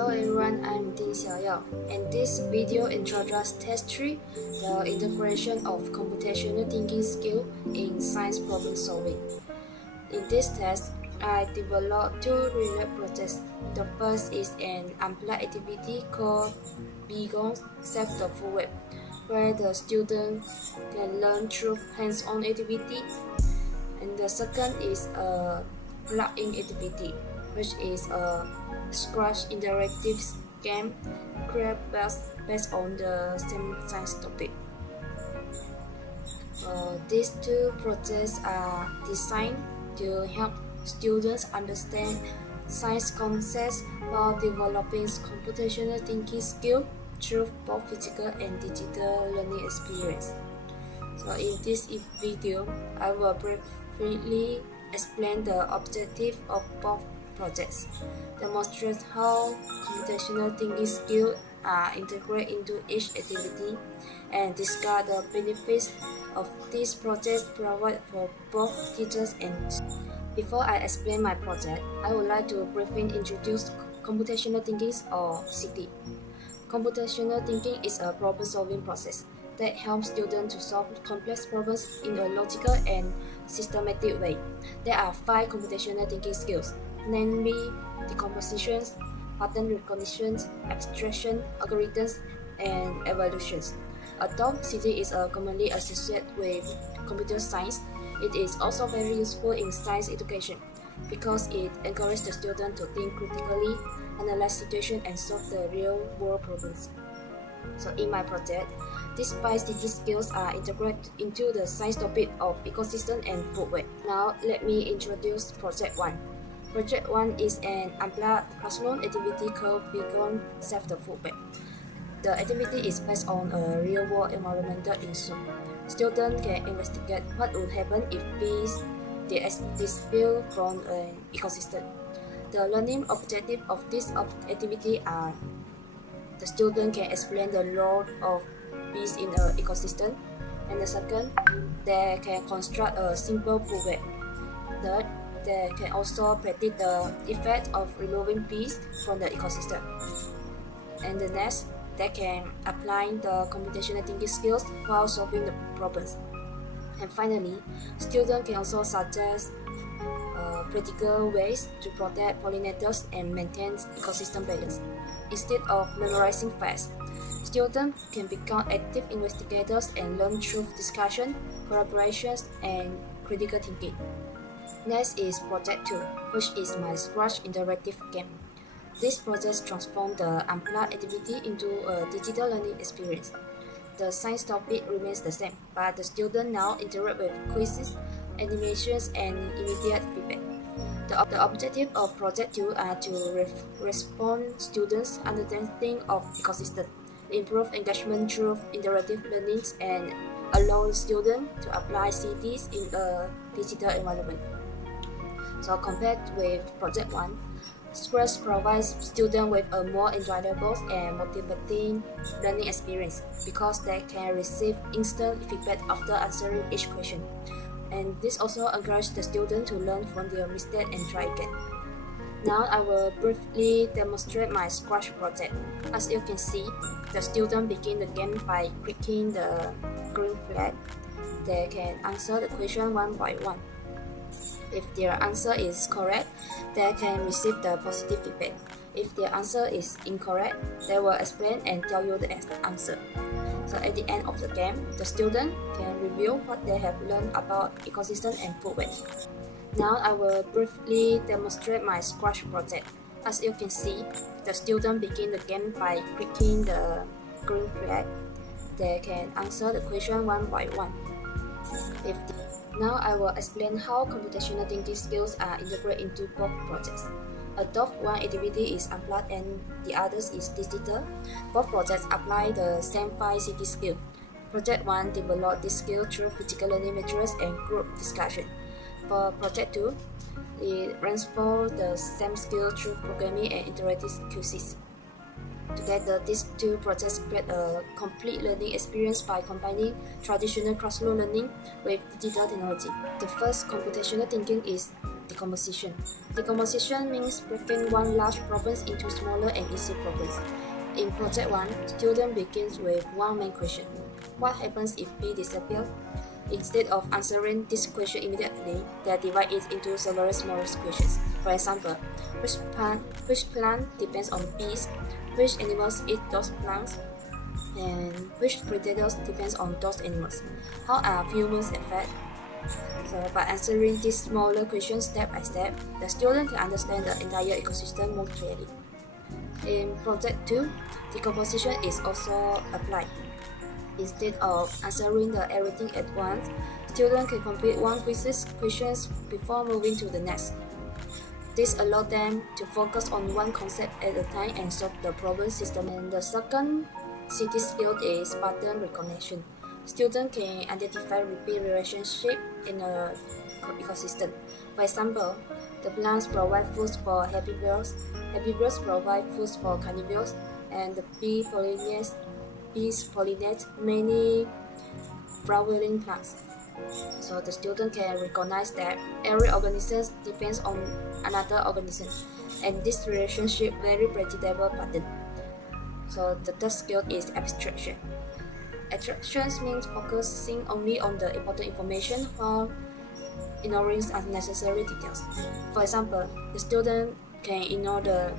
Hello everyone, I'm Ding Xiaoyao, and this video introduces Test 3, the integration of computational thinking skill in science problem solving. In this test, I developed two related projects. The first is an unplugged activity called Begon Save the Full Web, where the student can learn through hands-on activity. And the second is a plug-in activity, which is a Scratch interactive game created based on the same science topic. These two projects are designed to help students understand science concepts while developing computational thinking skills through both physical and digital learning experience. So in this video, I will briefly explain the objective of both projects, demonstrate how computational thinking skills are integrated into each activity, and discuss the benefits of these projects provided for both teachers and students. Before I explain my project, I would like to briefly introduce computational thinking or CT. Computational thinking is a problem-solving process that helps students to solve complex problems in a logical and systematic way. There are 5 computational thinking skills, namely decomposition, pattern recognition, abstraction, algorithms, and evaluations. Although CT is commonly associated with computer science, it is also very useful in science education because it encourages the student to think critically, analyze situations, and solve the real-world problems. So in my project, these 5 CT skills are integrated into the science topic of ecosystem and food web. Now let me introduce Project 1. Project 1 is an unplugged classroom activity called Beacon Save the Food Web. The activity is based on a real-world environmental issue. Students can investigate what would happen if bees disappear from an ecosystem. The learning objective of this activity are the student can explain the role of bees in an ecosystem, and the second, they can construct a simple food web. Third, they can also predict the effect of removing bees from the ecosystem. And the next, they can apply the computational thinking skills while solving the problems. And finally, students can also suggest practical ways to protect pollinators and maintain ecosystem balance. Instead of memorizing facts, students can become active investigators and learn through discussion, collaborations, and critical thinking. Next is Project 2, which is my Scratch interactive game. This project transforms the unplugged activity into a digital learning experience. The science topic remains the same, but the students now interact with quizzes, animations, and immediate feedback. The objective of Project 2 are to respond students' understanding of ecosystem, improve engagement through interactive learning, and allow students to apply CTs in a digital environment. So compared with Project 1, Scratch provides students with a more enjoyable and motivating learning experience because they can receive instant feedback after answering each question. And this also encourages the student to learn from their mistakes and try again. Now I will briefly demonstrate my Scratch project. As you can see, the student begin the game by clicking the green flag. They can answer the question one by one. If their answer is correct, they can receive the positive feedback. If their answer is incorrect, they will explain and tell you the answer. So at the end of the game, the student can review what they have learned about ecosystem and food web. Now I will briefly demonstrate my Scratch project. As you can see, the student begin the game by clicking the green flag. They can answer the question one by one. Now I will explain how computational thinking skills are integrated into both projects. Although one activity is unplugged and the other is digital, both projects apply the same 5 CT skills. Project 1 developed this skill through physical learning materials and group discussion. For Project 2, it reinforces the same skill through programming and interactive quizzes. Together, these two projects create a complete learning experience by combining traditional classroom learning with digital technology. The first computational thinking is Decomposition. Decomposition means breaking one large problem into smaller and easier problems. In Project 1, student begins with one main question. What happens if B disappears? Instead of answering this question immediately, they divide it into several smaller questions. For example, which plant depends on bees, which animals eat those plants, and which predators depends on those animals. How are humans affected? So by answering these smaller questions step by step, the student can understand the entire ecosystem more clearly. In Project 2, decomposition is also applied. Instead of answering everything at once, students can complete one questions before moving to the next. This allows them to focus on one concept at a time and solve the problem system. And the second city skill is pattern recognition. Students can identify repeat relationships in an ecosystem. For example, the plants provide food for herbivores provide food for carnivores, and the bees pollinate many flowering plants. So the student can recognize that every organism depends on another organism, and this relationship very predictable pattern. So the third skill is abstraction. Abstraction means focusing only on the important information while ignoring unnecessary details. For example, the student can ignore the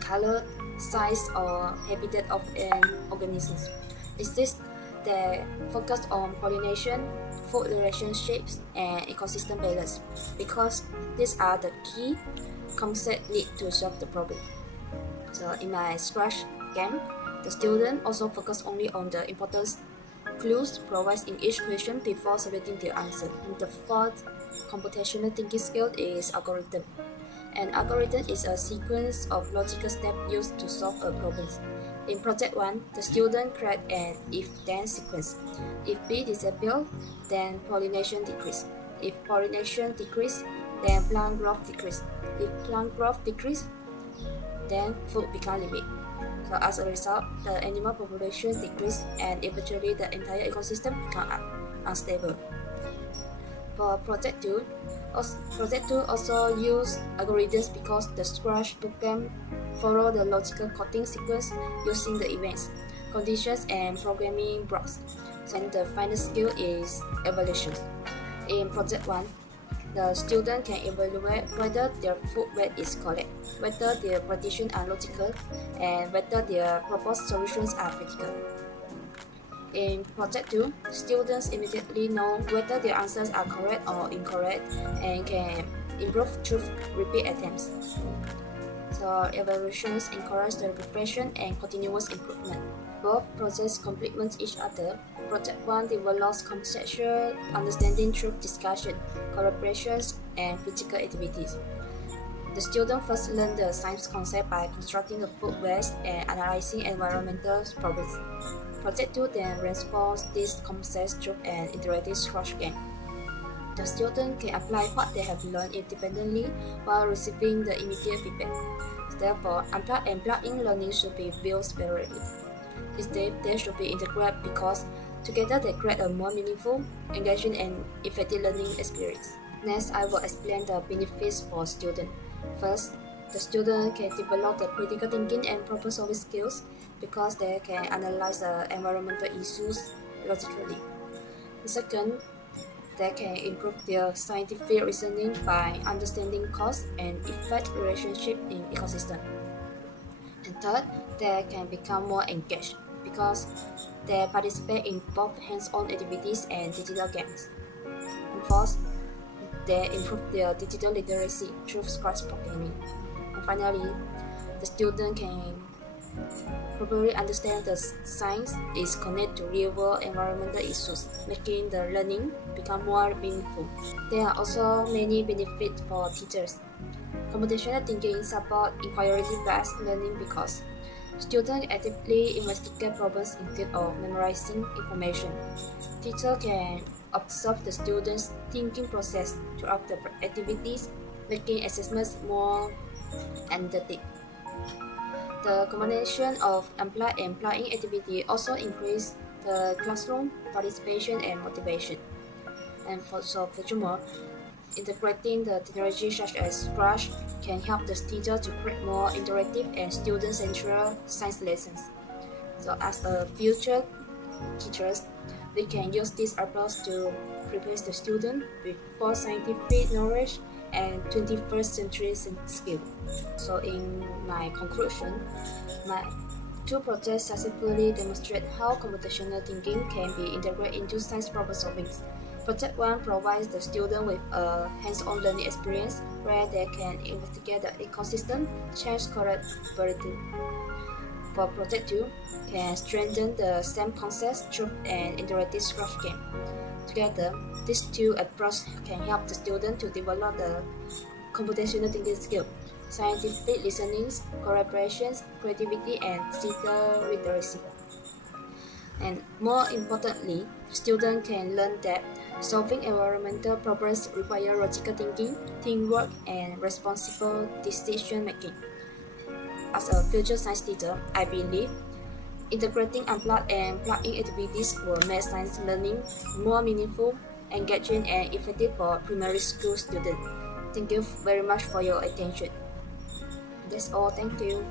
color, size, or habitat of an organism. Instead, they focus on pollination, food relationships, and ecosystem balance, because these are the key concepts needed to solve the problem. So in my Scratch game, the student also focus only on the important clues provided in each question before selecting the answer. And the fourth computational thinking skill is algorithm. An algorithm is a sequence of logical steps used to solve a problem. In Project 1, the student create an if-then sequence. If B disappears, then pollination decreases. If pollination decreases, then plant growth decreases. If plant growth decreases, then food becomes limited. So as a result, the animal population decreases and eventually the entire ecosystem becomes unstable. For Project 2 also use algorithms because the Scratch program follow the logical coding sequence using the events, conditions, and programming blocks. And the final skill is evaluation. In Project 1, the student can evaluate whether their food weight is correct, whether their predictions are logical, and whether their proposed solutions are practical. In Project 2, students immediately know whether their answers are correct or incorrect and can improve through repeat attempts. So evaluations encourage the reflection and continuous improvement. Both projects complement each other. Project 1 develops conceptual understanding through discussion, collaborations, and physical activities. The students first learn the science concept by constructing the food waste and analyzing environmental problems. Project 2 then reinforces these concepts through an interactive Scratch game. The student can apply what they have learned independently while receiving the immediate feedback. Therefore, unplugged and plugged-in learning should be viewed separately. Instead, they should be integrated because together they create a more meaningful, engaging, and effective learning experience. Next, I will explain the benefits for students. First, the student can develop the critical thinking and problem-solving skills because they can analyze the environmental issues logically. Second, they can improve their scientific reasoning by understanding cause and effect relationship in ecosystem. And third, they can become more engaged because they participate in both hands-on activities and digital games. And fourth, they improve their digital literacy through Scratch programming. And finally, the student can properly understand the science is connected to real-world environmental issues, making the learning become more meaningful. There are also many benefits for teachers. Computational thinking supports inquiry-based learning because students actively investigate problems instead of memorizing information. Teachers can observe the students' thinking process throughout the activities, making assessments more analytic. The combination of unplugged and plugged-in activity also increase the classroom participation and motivation. And furthermore, Integrating the technology such as Scratch can help the teacher to create more interactive and student-centered science lessons. So as a future teachers, we can use this approach to prepare the student with both scientific knowledge and 21st century skill. So in my conclusion, my two projects successfully demonstrate how computational thinking can be integrated into science problem solving. Project 1 provides the student with a hands-on learning experience where they can investigate the ecosystem, change collaborative. For Project 2, can strengthen the same concepts, truth, and interactive Scratch game. Together, these two approaches can help the student to develop the computational thinking skill, scientific listening, collaborations, creativity, and digital literacy. And more importantly, students can learn that solving environmental problems require logical thinking, teamwork, and responsible decision making. As a future science teacher, I believe integrating unplugged and plugged-in activities will make science learning more meaningful, engaging, and effective for primary school students. Thank you very much for your attention. That's all. Thank you.